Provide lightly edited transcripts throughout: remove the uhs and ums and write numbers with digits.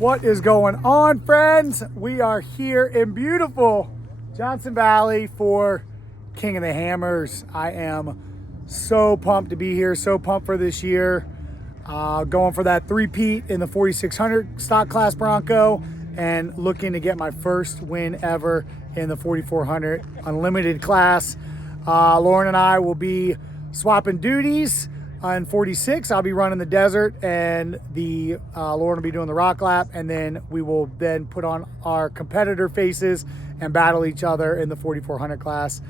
What is going on, friends? We are here in beautiful Johnson Valley for King of the Hammers. I am so pumped to be here, so pumped for this year. Going for that three-peat in the 4600 stock class Bronco and looking to get my first win ever in the 4400 unlimited class. Lauren and I will be swapping duties. On 46, I'll be running the desert, and Lauren will be doing the rock lap, and then we will then put on our competitor faces and battle each other in the 4400 class.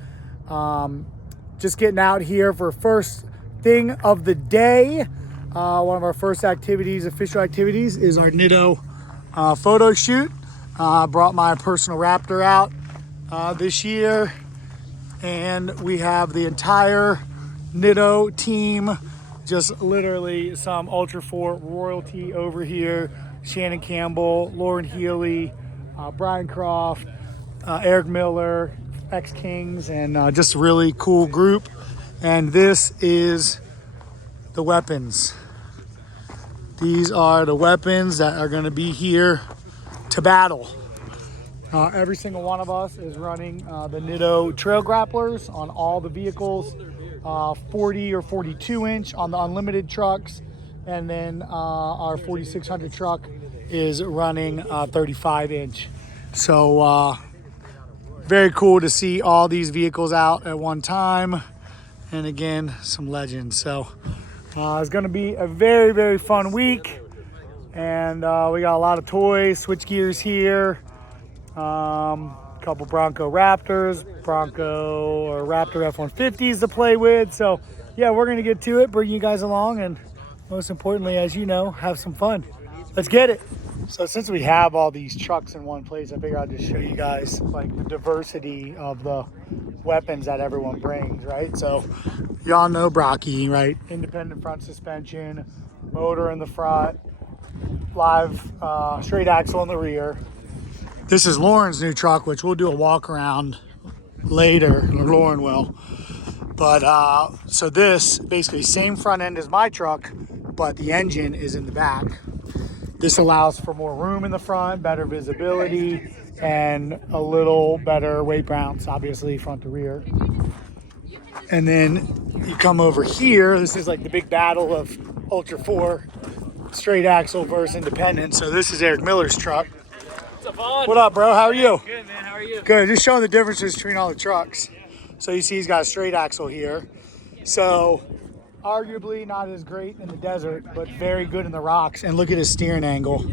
Just getting out here for first thing of the day. One of our first activities, official activities, is our Nitto photo shoot. Brought my personal Raptor out this year, and we have the entire Nitto team. Just literally some Ultra 4 royalty over here. Shannon Campbell, Lauren Healy, Brian Croft, Eric Miller, ex-Kings, and just a really cool group. And this is the weapons. These are the weapons that are gonna be here to battle. Every single one of us is running the Nitto trail grapplers on all the vehicles. 40 or 42 inch on the unlimited trucks, and then our 4600 truck is running 35 inch. So very cool to see all these vehicles out at one time, and again, some legends. So it's going to be a very, very fun week, and we got a lot of toys, switch gears here. Couple Bronco Raptors, Bronco or Raptor F-150s to play with. So yeah, we're gonna get to it, bring you guys along, and most importantly, as you know, have some fun. Let's get it. So since we have all these trucks in one place, I figure I'll just show you guys like the diversity of the weapons that everyone brings, right? So y'all know Brocky, right? Independent front suspension, motor in the front, live straight axle in the rear. This is Lauren's new truck, which we'll do a walk around later, or Lauren will. But so this basically same front end as my truck, but the engine is in the back. This allows for more room in the front, better visibility, and a little better weight balance, obviously front to rear. And then you come over here, this is like the big battle of Ultra 4 straight axle versus independent. So this is Eric Miller's truck. What up, bro? How are you? Good, man. How are you? Good. Just showing the differences between all the trucks. So you see he's got a straight axle here. So arguably not as great in the desert, but very good in the rocks. And look at his steering angle.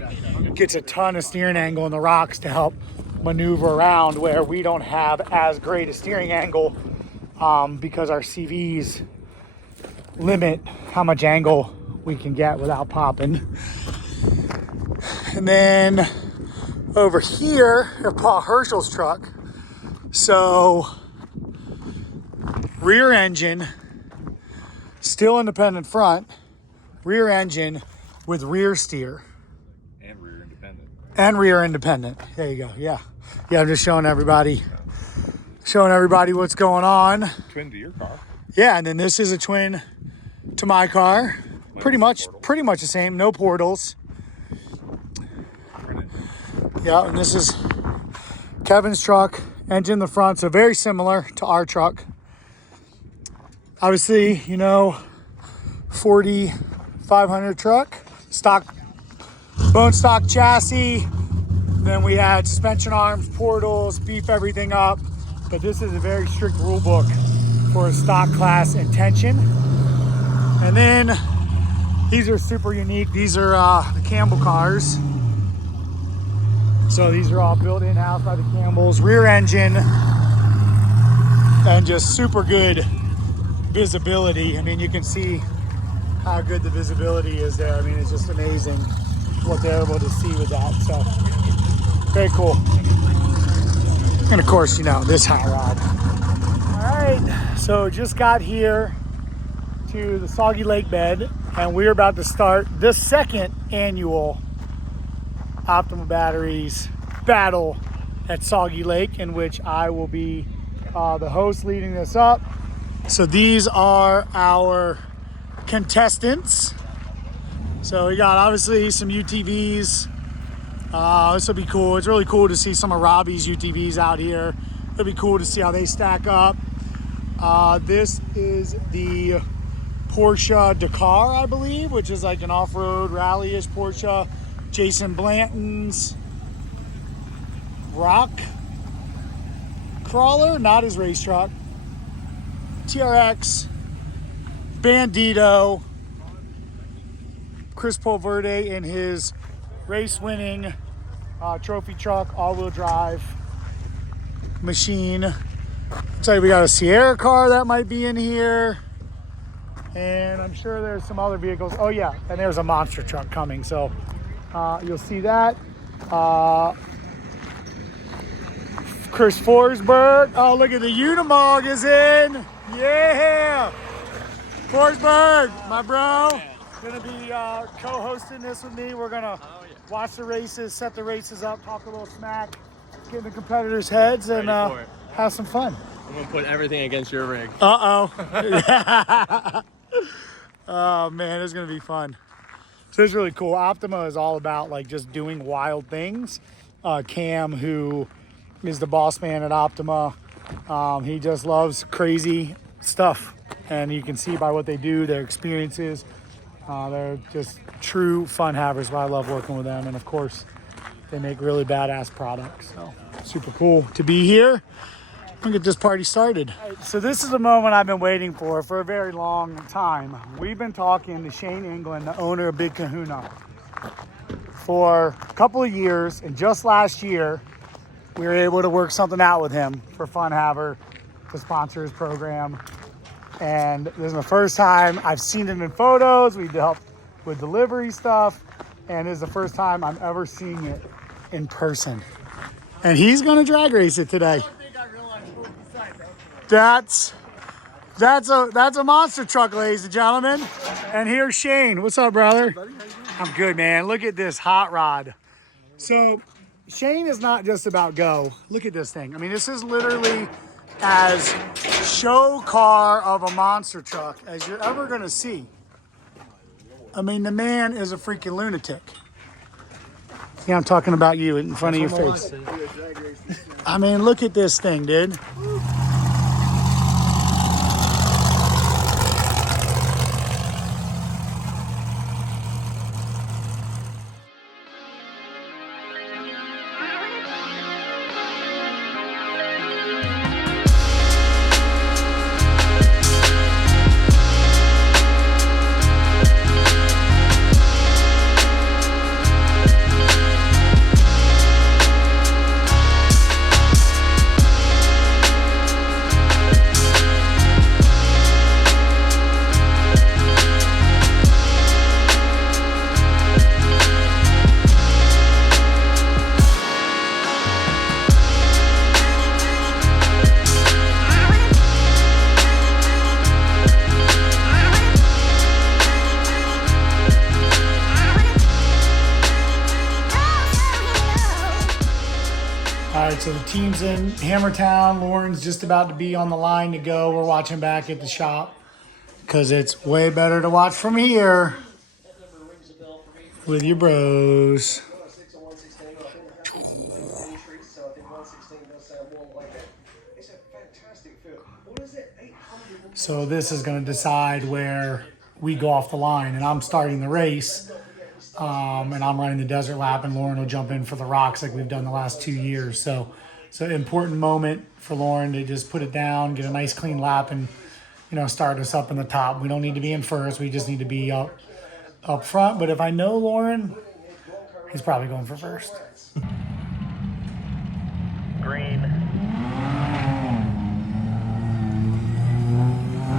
Gets a ton of steering angle in the rocks to help maneuver around, where we don't have as great a steering angle because our CVs limit how much angle we can get without popping. And then over here are Paul Herschel's truck. So rear engine, still independent front, rear engine with rear steer. And rear independent. And rear independent. There you go. Yeah. Yeah, I'm just showing everybody what's going on. Twin to your car. Yeah, and then this is a twin to my car. Pretty much the same, no portals. Yeah, and this is Kevin's truck, engine in the front, so very similar to our truck. Obviously, you know, 4500 truck, stock, bone stock chassis. Then we had suspension arms, portals, beef everything up. But this is a very strict rule book for a stock class intention. And then these are super unique. These are the Campbell cars. So these are all built in-house by the Campbells. Rear engine and just super good visibility. I mean, you can see how good the visibility is there. I mean, it's just amazing what they're able to see with that. So very cool. And of course, you know, this hot rod. All right, so just got here to the Soggy Lake bed, and we're about to start the second annual Optimal Batteries battle at Soggy Lake, in which I will be the host leading this up. So these are our contestants. So we got obviously some UTVs, This will be cool. It's really cool to see some of Robbie's UTVs out here. It'll be cool to see how they stack up. This is the Porsche Dakar, I believe, which is like an off-road rally-ish Porsche. Jason Blanton's rock crawler, not his race truck. TRX, Bandito, Chris Polverde in his race-winning trophy truck, all-wheel drive machine. Looks like we got a Sierra car that might be in here. And I'm sure there's some other vehicles. Oh yeah, and there's a monster truck coming. So you'll see that. Chris Forsberg. Oh, look at the Unimog is in. Yeah. Forsberg, my bro. Gonna be co-hosting this with me. We're gonna watch the races, set the races up, talk a little smack, get in the competitors' heads, and have some fun. I'm gonna put everything against your rig. Uh-oh. Oh man, it's gonna be fun. So it's really cool. Optima is all about like just doing wild things. Cam, who is the boss man at Optima, he just loves crazy stuff, and you can see by what they do, their experiences. They're just true fun havers. But I love working with them, and of course, they make really badass products. So super cool to be here. We'll get this party started. So this is a moment I've been waiting for a very long time. We've been talking to Shane England, the owner of Big Kahuna, for a couple of years, and just last year, we were able to work something out with him for Fun Haver to sponsor his program. And this is the first time I've seen him in photos. We've helped with delivery stuff, and this is the first time I'm ever seeing it in person. And he's gonna drag race it today. That's a monster truck, ladies and gentlemen. And here's Shane. What's up, brother? I'm good, man. Look at this hot rod. So Shane is not just about go. Look at this thing. I mean, this is literally as show car of a monster truck as you're ever gonna see. I mean, the man is a freaking lunatic. Yeah, I'm talking about you in front of your face. I mean, look at this thing, dude. So the team's in Hammertown. Lauren's just about to be on the line to go. We're watching back at the shop because it's way better to watch from here with your bros. So this is going to decide where we go off the line, and I'm starting the race. And I'm running the desert lap, and Lauren will jump in for the rocks like we've done the last 2 years. So it's an important moment for Lauren to just put it down, get a nice clean lap, and start us up in the top. We don't need to be in first. We just need to be up front. But if I know Lauren, he's probably going for first. Green.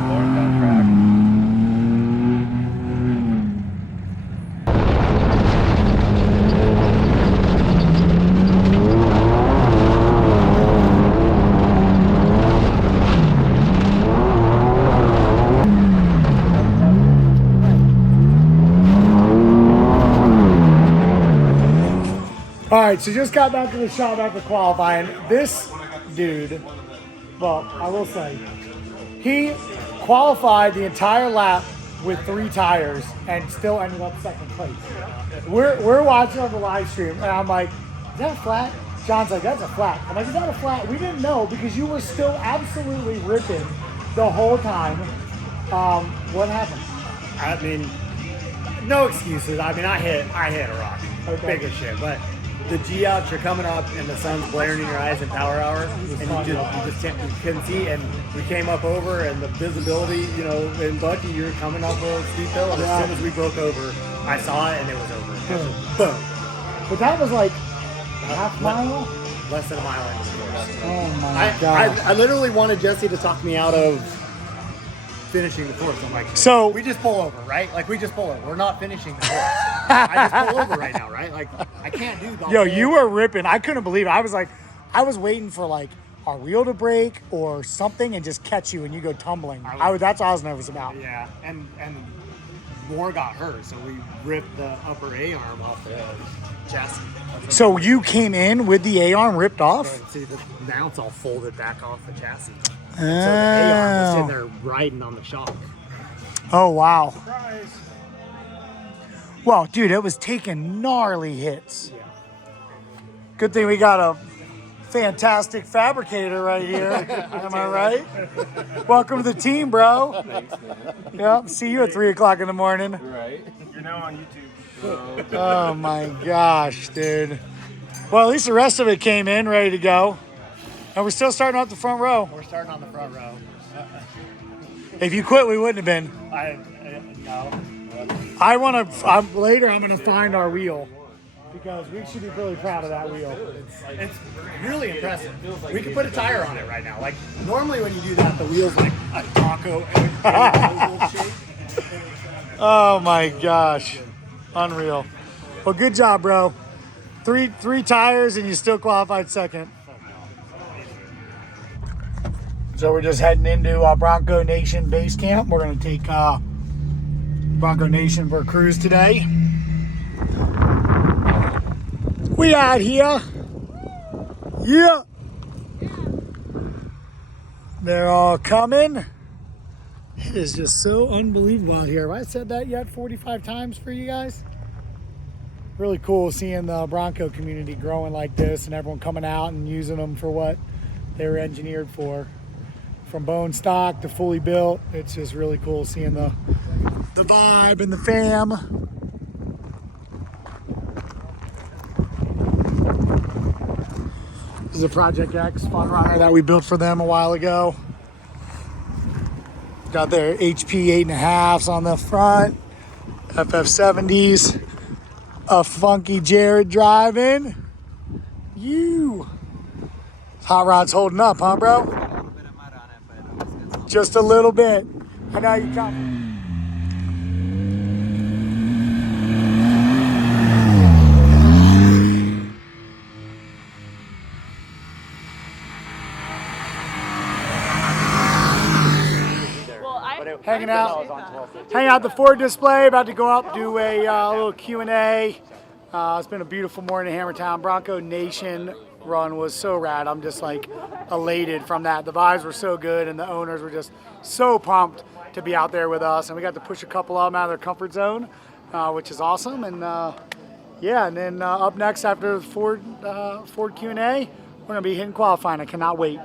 Lauren's on track. All right, so just got back to the shop after qualifying. This dude, well, I will say, he qualified the entire lap with 3 tires and still ended up second place. we're watching on the live stream, and I'm like, is that a flat? John's like, that's a flat. I'm like, is that a flat? We didn't know because you were still absolutely ripping the whole time. What happened? I mean, no excuses. I mean, I hit a rock, Okay. big as shit. But the G outs, you're coming up and the sun's blaring in your eyes in power hour, and you couldn't see. And we came up over, and the visibility, you know, in Bucky, you're coming up a steep hill, and as soon as we broke over, I saw it, and it was over. Boom. But that was like a half mile? Less than a mile into the course. Oh my God. I literally wanted Jesse to talk me out of finishing the course. I'm like, So we just pull over, right? Like, we just pull over. We're not finishing the course. I just pull over right now, right? Like, I can't do the yo, whole- you were ripping. I couldn't believe it. I was like, I was waiting for like our wheel to break or something and just catch you and you go tumbling. That's all I was nervous about. Yeah, and more got hurt, so we ripped the upper A-arm off the chassis. So you came in with the A-arm ripped off? See, now it's all folded back off the chassis. So the A-arm was sitting there riding on the shock. Oh, wow. Well, dude, it was taking gnarly hits. Yeah. Good thing we got a fantastic fabricator right here. Am I right? Welcome to the team, bro. Thanks, man. Yep, see you at 3 o'clock in the morning. Right. You're now on YouTube. Oh my gosh, dude. Well, at least the rest of it came in ready to go. And we're still starting off the front row. We're starting on the front row. If you quit, we wouldn't have been. No. Later I'm gonna find our wheel because we should be really proud of that wheel. It's really impressive. We could put a tire on it right now. Like, normally when you do that, the wheel's like a taco oval shape. Oh my gosh. Unreal. Well, good job, bro. Three tires and you still qualified second. So we're just heading into Bronco Nation base camp. We're going to take Bronco Nation for a cruise today. We out here. Yeah. They're all coming. It is just so unbelievable out here. Have I said that yet 45 times for you guys? Really cool seeing the Bronco community growing like this and everyone coming out and using them for what they were engineered for. From bone stock to fully built. It's just really cool seeing the vibe and the fam. This is a Project X fun runner that we built for them a while ago. Got their HP 8.5s on the front, FF70s, a funky Jared driving. You. Hot rod's holding up, huh, bro? Just a little bit. I know you come. Hanging out the Ford display, about to go up, do a little Q&A. It's been a beautiful morning in Hammertown. Bronco Nation run was so rad. I'm just like elated from that. The vibes were so good and the owners were just so pumped to be out there with us. And we got to push a couple of them out of their comfort zone, which is awesome. And yeah, and then up next after the Ford Q&A, we're gonna be hitting qualifying. I cannot wait.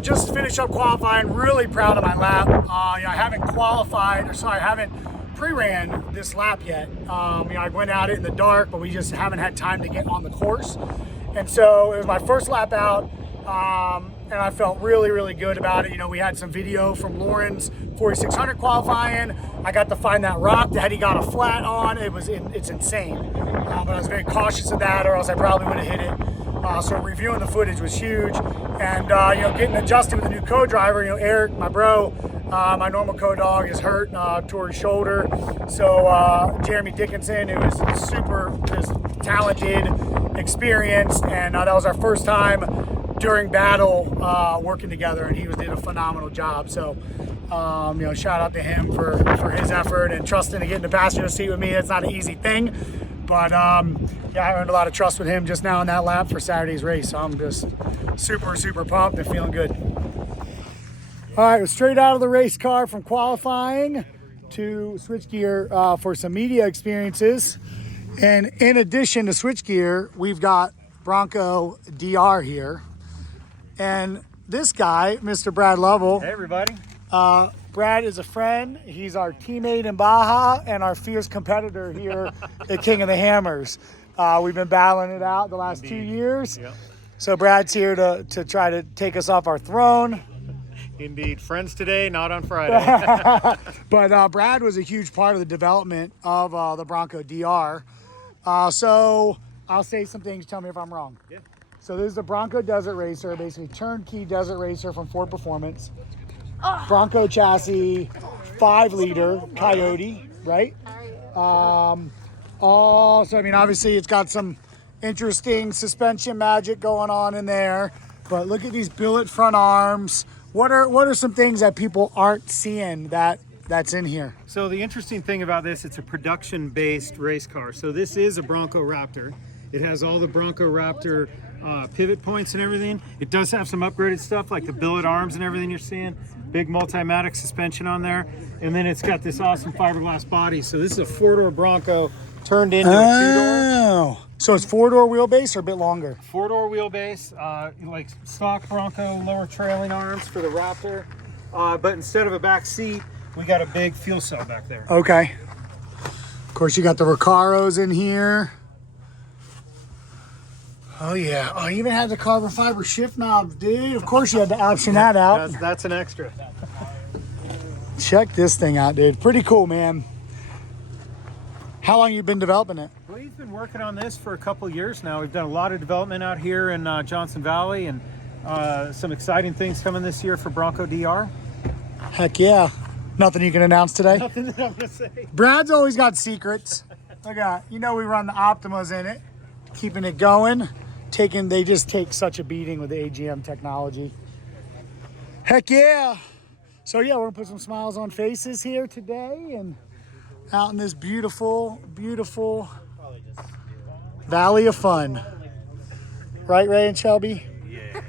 Just finished up qualifying, really proud of my lap. I haven't I haven't pre-ran this lap yet. I went out in the dark, but we just haven't had time to get on the course. And so it was my first lap out, and I felt really, really good about it. We had some video from Lauren's 4600 qualifying. I got to find that rock that he got a flat on. It's insane. But I was very cautious of that, or else I probably would have hit it. So reviewing the footage was huge, and getting adjusted with the new co-driver. Eric, my bro, My normal co-dog is hurt toward his shoulder. So Jeremy Dickinson, who is super just talented, experienced, and that was our first time during battle working together, and he did a phenomenal job. So shout out to him for his effort and trusting to get in the passenger seat with me. It's not an easy thing, but I earned a lot of trust with him just now in that lap for Saturday's race. So I'm just super pumped and feeling good. All right, we're straight out of the race car from qualifying to switchgear for some media experiences. And in addition to switchgear, we've got Bronco DR here. And this guy, Mr. Brad Lovell. Hey, everybody. Brad is a friend. He's our teammate in Baja and our fierce competitor here at King of the Hammers. We've been battling it out the last 2 years. Yep. So Brad's here to try to take us off our throne. Indeed. Friends today, not on Friday. But Brad was a huge part of the development of the Bronco DR. So I'll say some things, tell me if I'm wrong. Yeah. So this is the Bronco Desert Racer, basically turnkey desert racer from Ford Performance. Bronco chassis, 5-liter Coyote, right? Also, I mean, obviously it's got some interesting suspension magic going on in there, but look at these billet front arms. What are some things that people aren't seeing that's in here? So the interesting thing about this, it's a production-based race car. So this is a Bronco Raptor. It has all the Bronco Raptor pivot points and everything. It does have some upgraded stuff like the billet arms and everything you're seeing. Big Multimatic suspension on there. And then it's got this awesome fiberglass body. So this is a 4-door Bronco turned into a 2-door. So it's 4-door wheelbase or a bit longer? 4-door wheelbase, like stock Bronco lower trailing arms for the Raptor. But instead of a back seat, we got a big fuel cell back there. Okay. Of course, you got the Recaros in here. Oh yeah. Oh, you even had the carbon fiber shift knobs, dude. Of course you had to option that out. That's an extra. Check this thing out, dude. Pretty cool, man. How long you been developing it? We've been working on this for a couple of years now. We've done a lot of development out here in Johnson Valley, and some exciting things coming this year for Bronco DR. Heck yeah. Nothing you can announce today? Nothing that I'm gonna say. Brad's always got secrets. Look at, we run the Optimas in it, keeping it going. They just take such a beating with the AGM technology. Heck yeah. So yeah, we're gonna put some smiles on faces here today and out in this beautiful valley of fun. Right, Ray and Shelby? Yeah.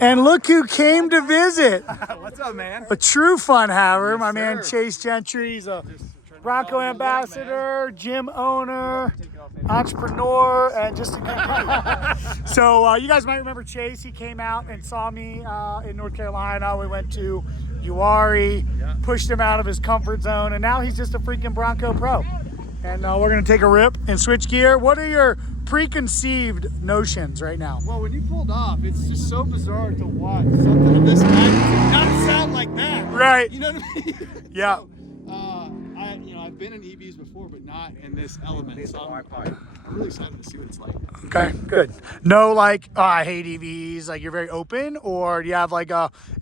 And look who came to visit. What's up, man? A true fun haver, my Yes, man sir. Chase Gentry. He's a Bronco ambassador, gym owner, entrepreneur, and just a good guy. So you guys might remember Chase. He came out and saw me in North Carolina. We went to Uwari, pushed him out of his comfort zone, and now he's just a freaking Bronco pro. And we're gonna take a rip and switch gear. What are your preconceived notions right now? Well, when you pulled off, it's just so bizarre to watch something of this magnitude not sound like that. Right. You know what I mean? Yeah. So, I've been in EVs before, but not in this element. So I'm really excited to see what it's like. Okay, good. No, like, oh, I hate EVs. Like, you're very open, or do you have like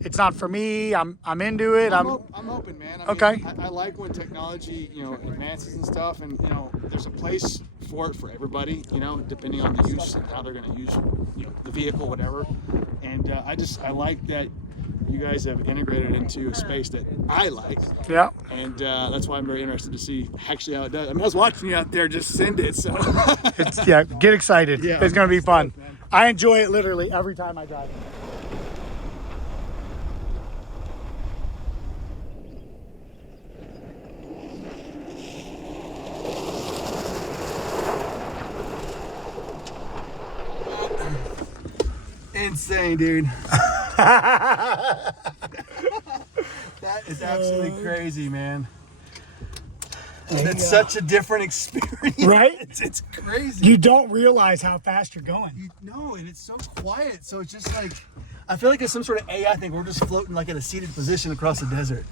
it's not for me. I'm into it. I'm open, man. I mean, Okay. I like when technology, advances and stuff, and there's a place for it for everybody. Depending on the use and how they're going to use, the vehicle, whatever. And I like that you guys have integrated into a space that I like. Yeah. And that's why I'm very interested to see actually how it does. I mean, I was watching you out there just send it, so. Get excited. Yeah. It's gonna be fun. Man. I enjoy it literally every time I drive it. Insane, dude. That is absolutely crazy, man. It's such a different experience. Right? It's crazy. You don't realize how fast you're going. No, and it's so quiet. So it's just like, I feel like it's some sort of AI thing. We're just floating like in a seated position across the desert.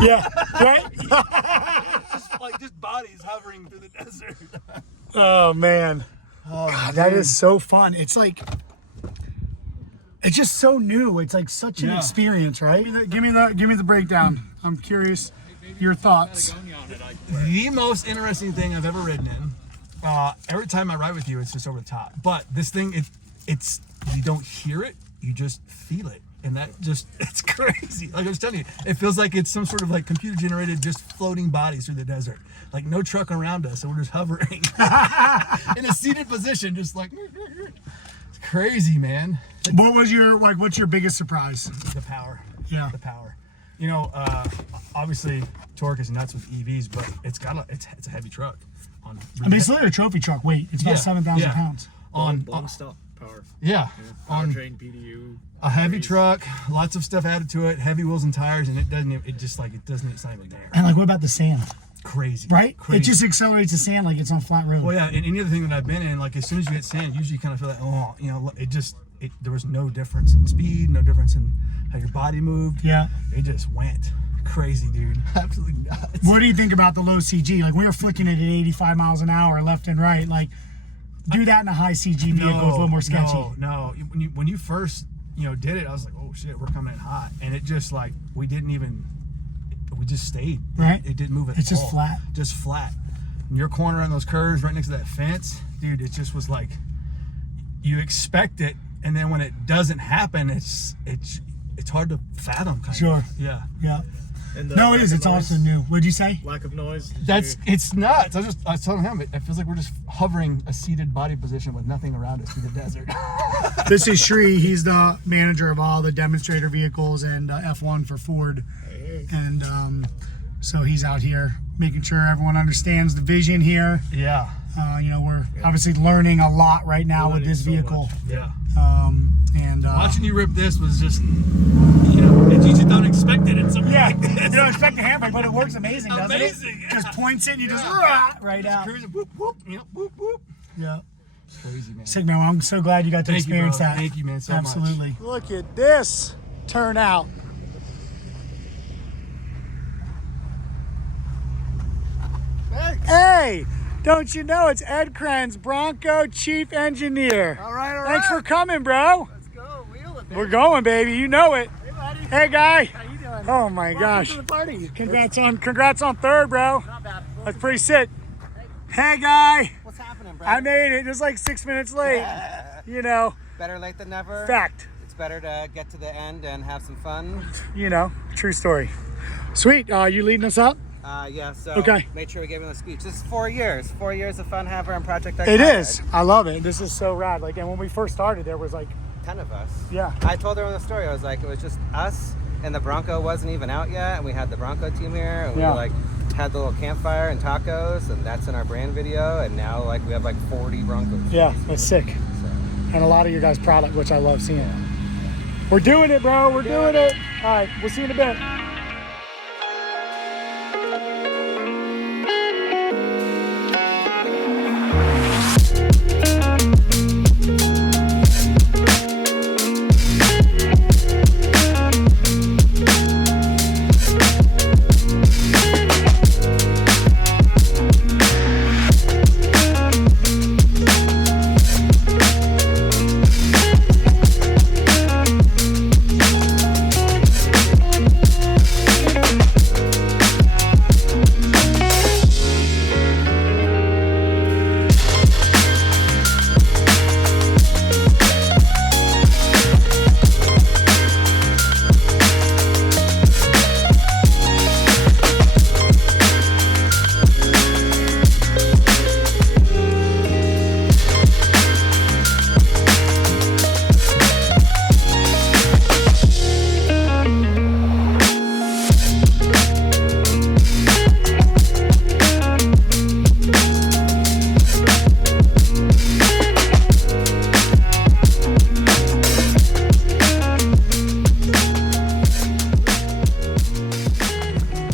Yeah. Right? just bodies hovering through the desert. Oh man. Oh, God, that is so fun. It's like It's just so new. It's like such an experience, right? Give me the breakdown. I'm curious your thoughts. The most interesting thing I've ever ridden in. Every time I ride with you, it's just over the top. But this thing, it's you don't hear it, you just feel it. And that just, it's crazy. Like I was telling you, it feels like it's some sort of like computer generated, just floating bodies through the desert. Like no truck around us, and we're just hovering in a seated position, just like, it's crazy, man. What was your, like, what's your biggest surprise? The power. Yeah. The power. You know, obviously Torque is nuts with EVs, but it's a heavy truck. I mean, it's literally a trophy truck weight. It's about 7,000 pounds. Long stop power. Yeah. On Powertrain, PDU. a heavy truck, lots of stuff added to it, heavy wheels and tires, and it's not even there. And like, what about the sand? Crazy. Right? Crazy. It just accelerates the sand like it's on flat road. Well, yeah, and any other thing that I've been in, like as soon as you hit sand, usually you kind of feel like, oh, you know, there was no difference in speed, no difference in how your body moved. Yeah. It just went crazy, dude. Absolutely nuts. What do you think about the low CG? Like, we were flicking it at 85 miles an hour left and right. Like, do that in a high CG vehicle. It's a little more sketchy. No. When you first, did it, I was like, oh shit, we're coming in hot. And it just like, we just stayed. Right? It didn't move at all. It's just flat. Just flat. And your corner on those curves right next to that fence, dude, it just was like, you expect it, and then when it doesn't happen, it's hard to fathom. Sure. Yeah. Yeah. And No, it is. It's also new. What'd you say? Lack of noise. It's nuts. I was telling him, it feels like we're just hovering a seated body position with nothing around us through the desert. This is Shri. He's the manager of all the demonstrator vehicles and F1 for Ford. And so he's out here making sure everyone understands the vision here. Yeah. We're obviously learning a lot right now with this vehicle. Yeah. Watching Watching you rip this was just, you just don't expect it in something like this. You don't expect the handbrake, but it works amazing, doesn't it? Amazing, yeah. Just points it and you just right out. Cruising, whoop, whoop, whoop, whoop. Yeah. It's crazy, man. Sick, man. Well, I'm so glad you got to Thank you, experience bro. that. Thank you, man, so much. Absolutely. Look at this turnout. Hey, don't you know it's Ed Krenz, Bronco Chief Engineer. All right. Thanks for coming, bro. Let's go. Wheel it, We're going, baby. You know it. Hey, buddy. Hey, guy. How you doing? Oh my gosh. Welcome to the party. Congrats on third, bro. Not bad. That's pretty sick. Hey, guy. What's happening, bro? I made it. Just like 6 minutes late. Better late than never. Fact. It's better to get to the end and have some fun. True story. Sweet. You leading us up? Yeah, so Okay. made sure we gave him a speech. This is 4 years. 4 years of fun haver and Project It is. I love it. This is so rad. Like, and when we first started, there was like, 10 of us. yeah. I told her on the story, I was like, it was just us, and the Bronco wasn't even out yet, and we had the Bronco team here, and we had the little campfire and tacos, and that's in our brand video, and now we have 40 Broncos. Yeah, that's sick. So. And a lot of your guys' product, which I love seeing. We're doing it, bro. We're doing it. All right, we'll see you in a bit.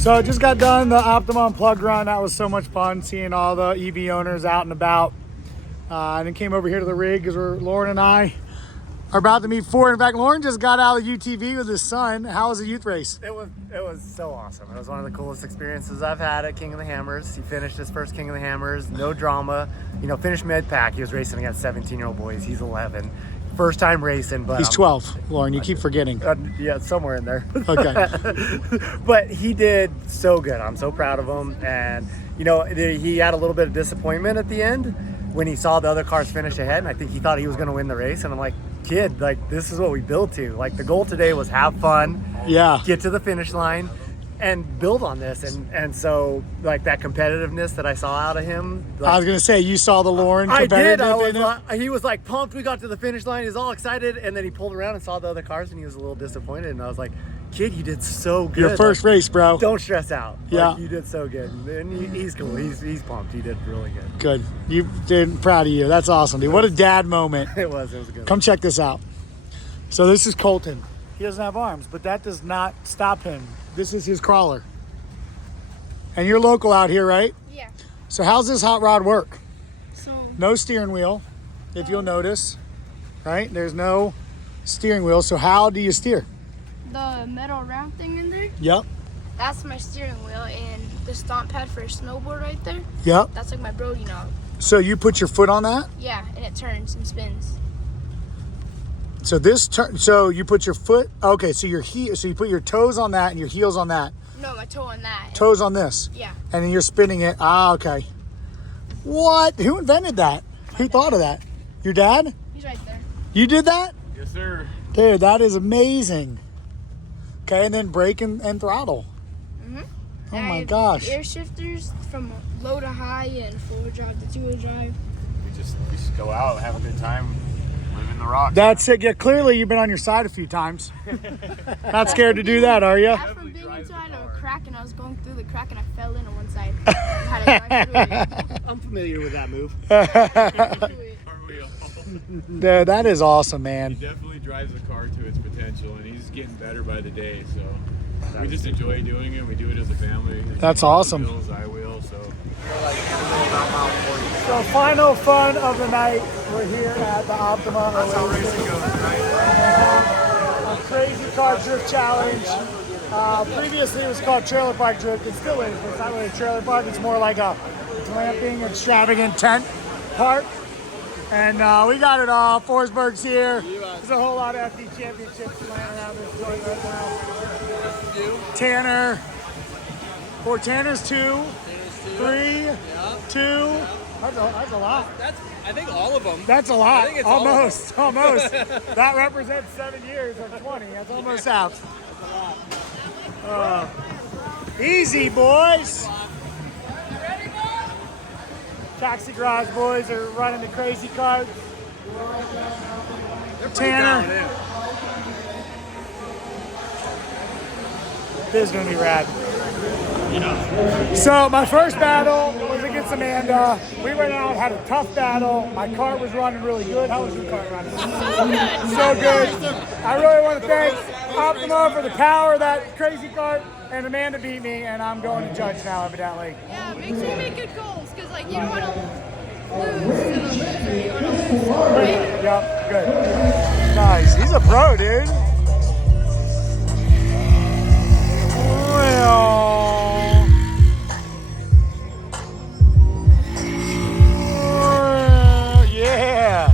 So I just got done the Optima Unplugged run. That was so much fun seeing all the EV owners out and about. And then came over here to the rig because Lauren and I are about to meet Ford. In fact, Lauren just got out of the UTV with his son. How was the youth race? It was so awesome. It was one of the coolest experiences I've had at King of the Hammers. He finished his first King of the Hammers, no drama. Finished mid-pack. He was racing against 17-year-old boys. He's 11. first time racing, but He's 12, Lauren. You keep forgetting. yeah, somewhere in there. Okay. But he did so good. I'm so proud of him. And you know, he had a little bit of disappointment at the end when he saw the other cars finish ahead, and I think he thought he was going to win the race. And I'm like, kid, like, this is what we built to. Like, the goal today was have fun, Yeah. get to the finish line, and build on this. And so, like, that competitiveness that I saw out of him. Like, I was going to say, you saw the Lauren I did. competitive in him? He was like pumped. We got to the finish line. He was all excited, and then he pulled around and saw the other cars, and he was a little disappointed. And I was like, "Kid, you did so good. Your first race, bro. Don't stress out. Yeah. Like, you did so good." And he's cool. He's pumped. He did really good. Good. You did. Proud of you. That's awesome, dude. What a dad moment. It was a good. Come check this out. So this is Colton. He doesn't have arms, but that does not stop him. This is his crawler. And you're local out here, right? Yeah. So how's this hot rod work? So No steering wheel, if you'll notice, right? There's no steering wheel. So how do you steer? the metal round thing in there, Yep. that's my steering wheel, and the stomp pad for a snowboard right there, Yep. that's like my Brody knob. So you put your foot on that? Yeah, and it turns and spins. So this turn. So you put your foot. Okay. So So you put your toes on that and your heels on that. No, my toe on that. Toes on this. Yeah. And then you're spinning it. Ah, okay. What? Who invented that? Who thought of that? Your dad? He's right there. You did that? Yes, sir. Dude, that is amazing. Okay, and then brake and throttle. Mhm. Oh And I my have gosh. Air shifters from low to high and 4-wheel drive to 2-wheel drive. We just go out, have a good time, live in the rocks. That's it. Yeah, clearly you've been on your side a few times. Not scared to do that, are you? After being inside of a crack, and I was going through the crack and I fell in on one side. I had to drive through it. I'm familiar with that move. Through it. Aren't we all? Dude, that is awesome, man. Definitely drives the car to its potential, and he's getting better by the day. So we just enjoy doing it. We do it as a family. That's awesome. Bills, I will. So So final fun of the night. We're here at the Optima. That's how racing goes, right? A crazy car drift challenge. Previously it was called trailer park drift. It still is, but it's not really a trailer park. It's more like a glamping, extravagant tent park. And we got it all. Forsberg's here. There's a whole lot of FD championships flying around this joint right now. Tanner. For Tanner's 2, 3, 2. That's a lot. I think all of them. That's a lot. I think it's all of Almost. That represents 7 years of 20. That's almost half. Easy, boys. Taxi Garage boys are running the crazy cart. Tanner. This is going to be rad. So my first battle was against Amanda. We went out, had a tough battle. My cart was running really good. How was your cart running? So good. I really want to thank Optima for the power of that crazy cart. And Amanda beat me, and I'm going to judge now, evidently. Yeah, make sure you make good goals, because like you don't want to lose. You want to lose, right? Yep, good. Nice. He's a pro, dude. Yeah.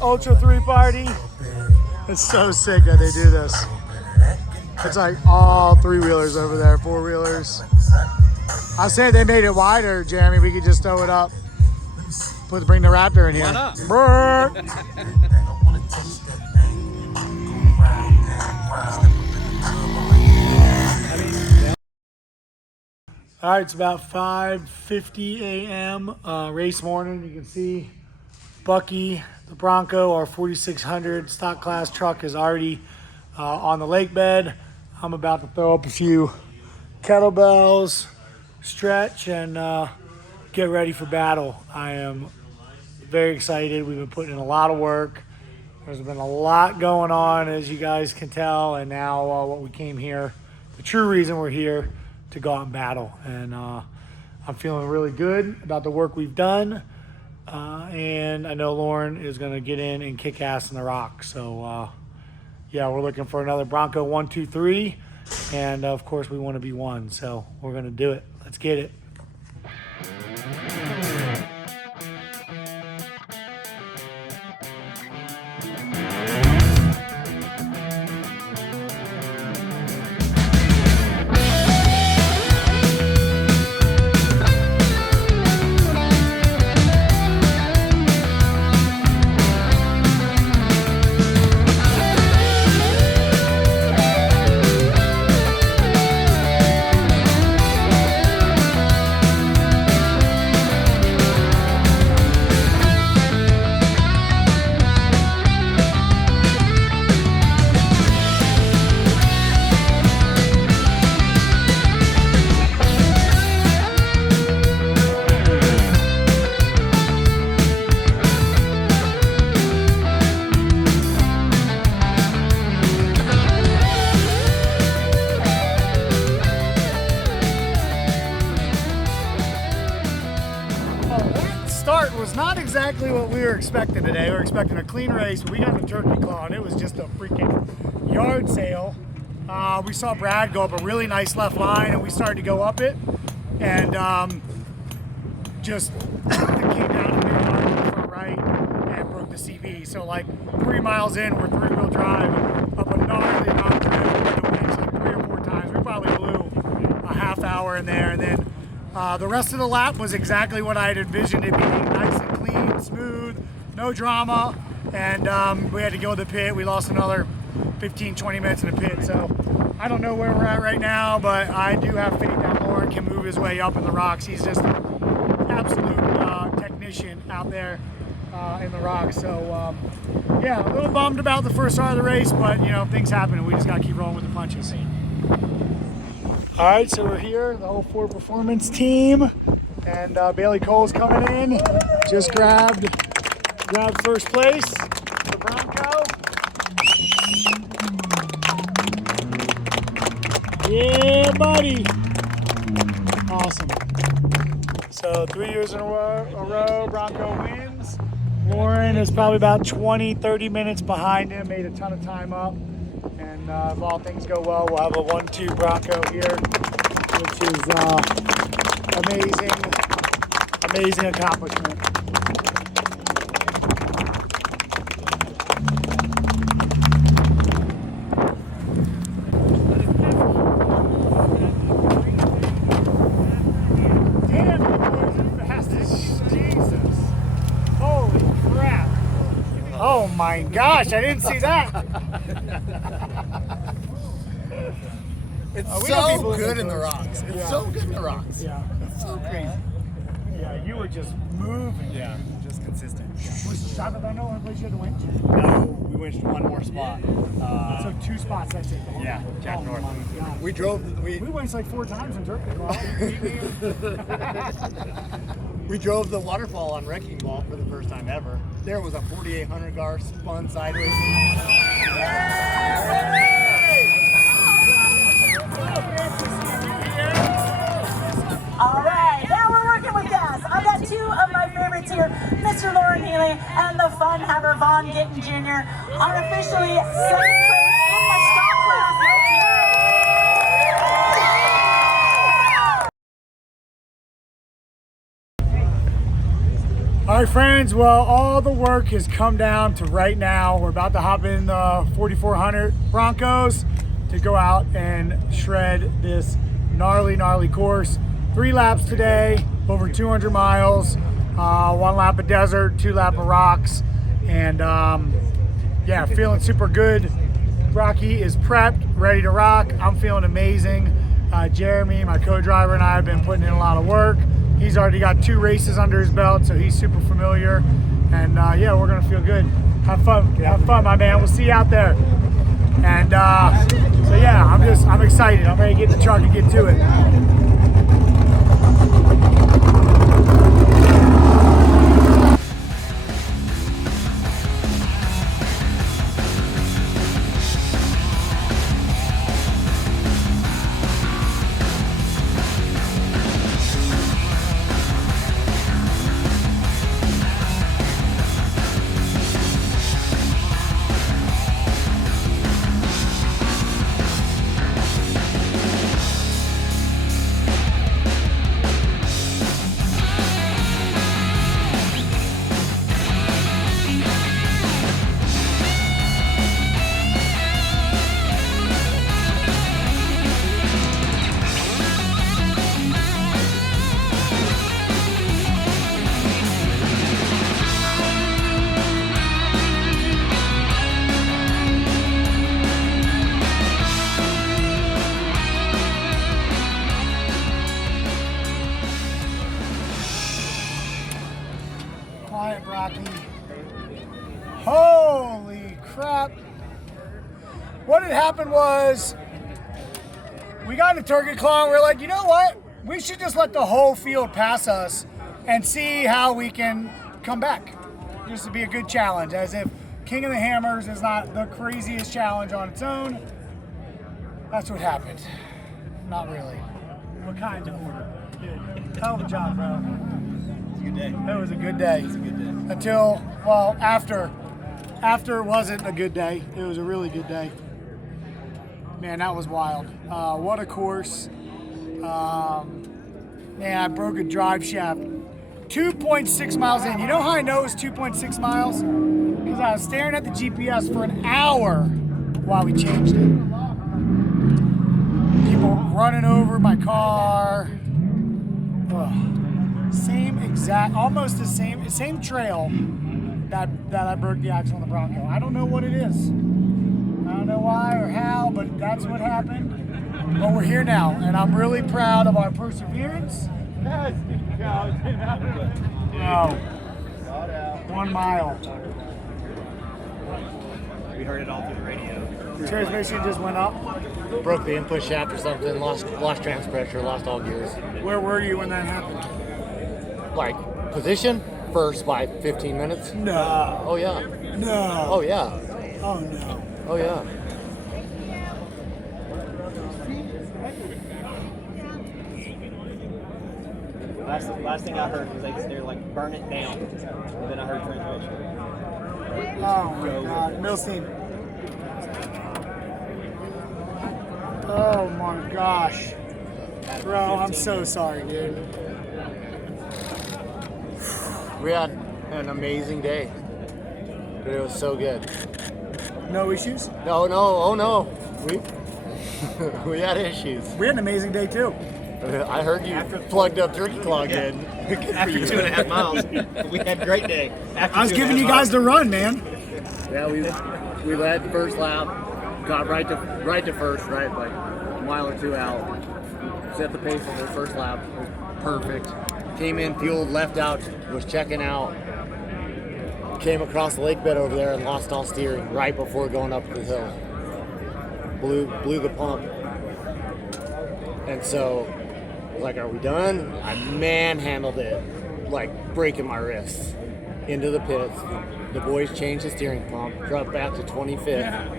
Ultra 3 party. It's so sick that they do this. It's like all 3-wheelers over there, 4-wheelers. I said they made it wider, Jeremy. We could just throw it up. Bring the Raptor in here. Why not? Brrr. All right, it's about 5:50 a.m. Race morning. You can see Bucky, the Bronco, our 4600 stock class truck is already on the lake bed. I'm about to throw up a few kettlebells, stretch, and get ready for battle. I am very excited. We've been putting in a lot of work. There's been a lot going on, as you guys can tell, and now what we came here, the true reason we're here, to go out and battle. And I'm feeling really good about the work we've done. And I know Lauren is going to get in and kick ass in the rock. So, yeah, we're looking for another Bronco 1, 2, 3. And, of course, we want to be 1. So we're going to do it. Let's get it. start was not exactly what we were expecting today. We were expecting a clean race, but we got the turkey claw, and it was just a freaking yard sale. We saw Brad go up a really nice left line, and we started to go up it, and just came down to mid-line to the front right and broke the CV. So like 3 miles in, we're three-wheel drive up a gnarly mountain trail. We had to winch like 3 or 4 times. We probably blew a half hour in there, and then the rest of the lap was exactly what I had envisioned it being, nice and clean, smooth, no drama, and we had to go to the pit. We lost another 15-20 minutes in the pit, so I don't know where we're at right now, but I do have faith that Lauren can move his way up in the rocks. He's just an absolute technician out there in the rocks. So yeah, a little bummed about the first part of the race, but you know, things happen and we just gotta keep rolling with the punches. All right, so we're here, the whole Ford Performance team, and Bailey Cole's coming in. Just grabbed first place for Bronco. Yeah, buddy. Awesome. So 3 years in a row, Bronco wins. Lauren is probably about 20-30 minutes behind him, made a ton of time up. And if all things go well, we'll have a 1-2 Bronco here, which is amazing accomplishment. Damn, you boys are fast as Jesus. Holy crap. Oh my gosh, I didn't see that. It's we got so people good in in the the rocks. It's Yeah. so good in the rocks. Yeah. It's so crazy. Yeah, you were just moving. Yeah, just consistent. Was shot at the only place you had to winch? No, we winched one more spot. So 2 spots, that's it. Yeah, Jack Oh North. my God. We drove. We winched like 4 times in Turkey. We drove the waterfall on Wrecking Ball for the first time ever. There was a 4800 car spun sideways. All right, now we're working with gas. I've got 2 of my favorites here, Mr. Lauren Healy and the fun haver Vaughn Gittin Jr. are officially 7th place in the stock class. All right, friends. Well, all the work has come down to right now. We're about to hop in the 4400 Broncos to go out and shred this gnarly course. 3 laps today, over 200 miles, 1 lap of desert, 2 lap of rocks, and yeah, feeling super good. Brocky is prepped, ready to rock. I'm feeling amazing. Jeremy, my co-driver, and I have been putting in a lot of work. He's already got 2 races under his belt, so he's super familiar. And yeah, we're gonna feel good. Have fun, my man. We'll see you out there. And so yeah, I'm excited. I'm ready to get in the truck and get to it. Quiet, Brocky. Holy crap. What had happened was we got in a turkey claw and we're like, you know what? We should just let the whole field pass us and see how we can come back. Just to be a good challenge, as if King of the Hammers is not the craziest challenge on its own. That's what happened. Not really. What kind of order? Hell of a job, bro. good day. It was a good day. It was a good day. Until, well, after it wasn't a good day. It was a really good day. Man, that was wild. What a course. Man, I broke a drive shaft 2.6 miles in. You know how I know it was 2.6 miles? Because I was staring at the GPS for an hour while we changed it. People running over my car. Ugh. Same exact, almost the same trail that I broke the axle on the Bronco. I don't know what it is. I don't know why or how, but that's what happened. But we're here now, and I'm really proud of our perseverance. Wow. 1 mile. We heard it all through the radio. Transmission just went up. Broke the input shaft or something, lost trans pressure, lost all gears. Where were you when that happened? Like, position? First by 15 minutes? No. Oh, yeah. No. Oh, yeah. Oh, no. Oh, yeah. Last thing I heard was they're like burn it down. And then I heard transmission. Oh my God, Milstein. Oh my gosh. Bro, I'm so sorry, dude. We had an amazing day. It was so good. No issues? No, oh no. We had issues. We had an amazing day too. I heard you plugged up turkey claw again. After 2.5 miles, we had a great day. I was giving you guys the run, man. Yeah, we led first lap, got right to first, right, like a mile or two out. Set the pace on the first lap, was perfect. Came in, fueled, left out, was checking out. Came across the lake bed over there and lost all steering right before going up the hill. Blew the pump. And so, I was like, are we done? I manhandled it, like breaking my wrists. Into the pits. The boys changed the steering pump, dropped back to 25th.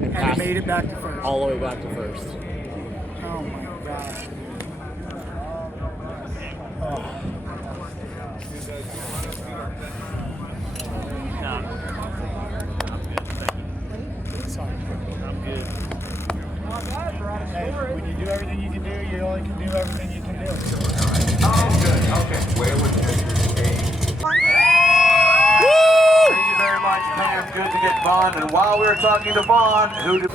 And passed made it back to first. All the way back to first. Oh my gosh. Oh. Sorry. I'm good. Hey, when you do everything you can do, you only can do everything you can do. Oh, good. Okay. Where would Thank you very much, man. It's good to get Vaughn. And while we were talking to Vaughn, who did...